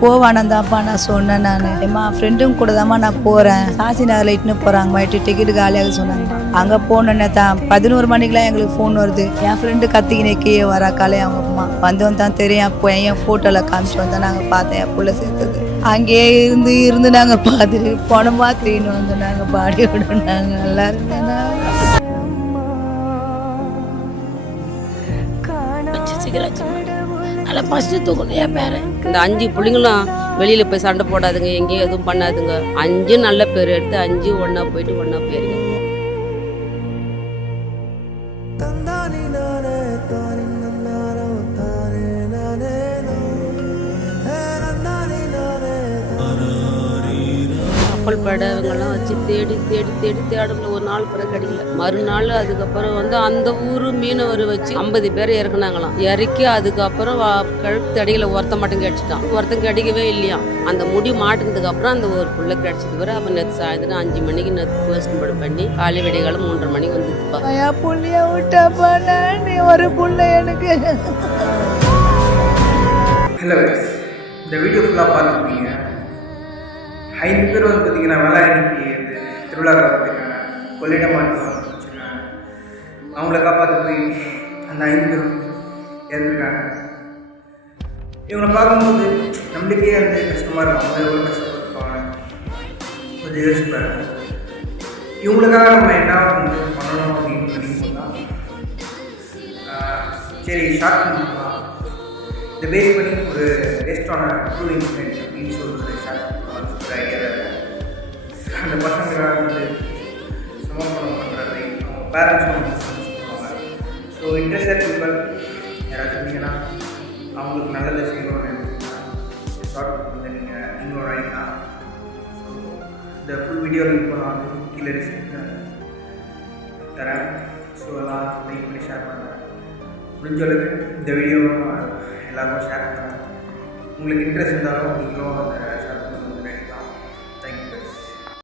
போவானந்தாப்பா நான் சொன்னேன். நான் ஏம்மா ஃப்ரெண்டும் கூட தான்மா நான் போகிறேன், சாசி நகரில் இட்டுன்னு போகிறாங்கம்மா, டிக்கெட்டு காலியாக சொன்னாங்க. அங்கே போனோன்னே தான் 11 மணிக்கெலாம் எங்களுக்கு ஃபோன் வருது. என் ஃப்ரெண்டு கத்திக்கினே கீழே வரா காலையே. அவங்க அம்மா வந்தவன் தான் தெரியும். அப்போ என் ஃபோட்டோவில் காமிச்சு வந்தால் நாங்கள் பார்த்தேன் என் பிள்ளை சேர்த்தது. அங்கேயே இருந்து நாங்கள் பார்த்துட்டு பணமாக தீன்னு வந்தோம். நாங்கள் பாடி விடணும். நல்லா இருந்தேன். அதில் ஃபஸ்ட்டு தூக்கணும் என் பேர். இந்த 5 பிள்ளைங்களும் வெளியில் போய் சண்டை போடாதுங்க, எங்கேயும் எதுவும் பண்ணாதுங்க. 5 நல்ல பேர் எடுத்து 5 ஒன்றா போயிட்டு ஒன்றா போயிருங்க. கப்பல் படவங்கெல்லாம் வச்சு தேடி தேடி தேடி தேடல. ஒரு நாள் கூட கிடைக்கல. மறுநாள் அதுக்கப்புறம் அந்த ஊர் மீனவர் வச்சு 50 பேர் இறக்குனாங்களாம். இறக்கி அதுக்கப்புறம் கழுத்து அடியில் ஒருத்த மட்டும் கிடைச்சிட்டான். ஒருத்தன் கிடைக்கவே இல்லையா. அந்த முடி மாட்டினதுக்கு அப்புறம் அந்த ஒரு புள்ள கிடைச்சது வரை. அப்போ நேற்று சாயந்தரம் 5 மணிக்கு நேற்று போஸ்ட் படம் பண்ணி காலை விடைகாலம் 3:30 மணிக்கு வந்துருப்பா. புள்ளைய விட்டாப்பா நீ ஒரு புள்ள எனக்கு. ஹலோ, இந்த வீடியோ ஃபுல்லாக பார்த்துருப்பீங்க. 5 பேர் பார்த்தீங்கன்னா வேளாண்மைக்கு திருவிழா பார்த்துருக்காங்க, கொள்ளிடமாட்டு வச்சுருக்காங்க. அவங்கள காப்பாற்ற போய் அந்த 5 பேரும் இறந்துருக்காங்க. இவங்களை பார்க்கும்போது நம்மளுக்கே கஷ்டமாக இருக்கும். அவங்க எவ்வளோ கஷ்டப்பட்டுருப்பாங்க கொஞ்சம் யோசிப்பாங்க. இவங்களுக்காக நம்ம என்ன பண்ணணும் அப்படின்னு நினைக்கும் தான் சரி ஷார்ட் பண்ணலாம். இதை பேஸ் பண்ணி ஒரு பெஸ்டான ட்ரூ இன்சிடென்ட் அப்படின்னு சொல்லிட்டு ஷார்ட் ஐடியாவில் அந்த பசங்களாக சமர்ப்பணம் பண்ணுறது அவங்க பேரண்ட்ஸும் சொல்லுவாங்க. ஸோ இன்ட்ரெஸ்டட் பீப்பிள் யாராவது சொன்னீங்கன்னா அவங்களுக்கு நல்லதை செய்யணும்னு ஷார்ட் நீங்கள் வரைக்கலாம். ஸோ இந்த ஃபுல் வீடியோ லிங்க் நான் கீழே டிஸ்கிரிப்ஷன் தரேன். ஸோ எல்லாம் லைக் பண்ணி ஷேர் பண்ணுறேன். முடிஞ்ச அளவுக்கு இந்த வீடியோ எல்லாருக்கும் ஷேர் பண்ணுறேன். உங்களுக்கு இன்ட்ரெஸ்ட் இருந்தாலும் நீங்களும் அந்த